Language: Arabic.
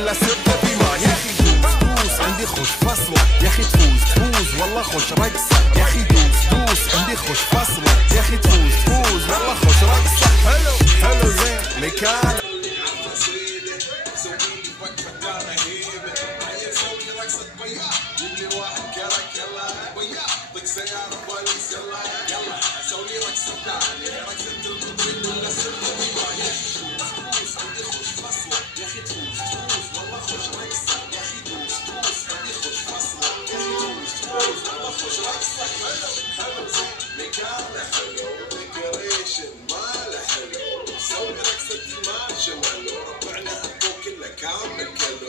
ولا ستة بما يا اخي دوس دوس عندي خوش فصلة يا اخي تفوز تفوز والله خوش رقصة يا اخي دوس دوس عندي خوش فصلة يا اخي تفوز تفوز والله خوش رقصة حلو حلو زين مكان سيارة بوليس يلا يلا سوي رقصة ثانية رقصة المطرب ولا سلطة بيباية دوس عندي خوش فصلة يا أخي دوس دوس والله خوش رقصة يا أخي دوس دوس عندي خوش فصلة يا أخي دوس دوس والله خوش رقصة حلو حلو مكانه حلو ديكوريشن ماله حلو سوي رقصة المارشميلو وربعنا هالطوب كله كامل كله